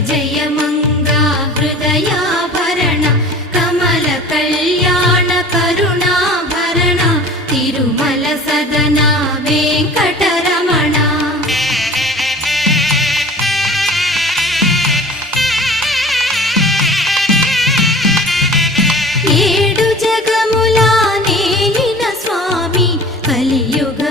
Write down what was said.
जय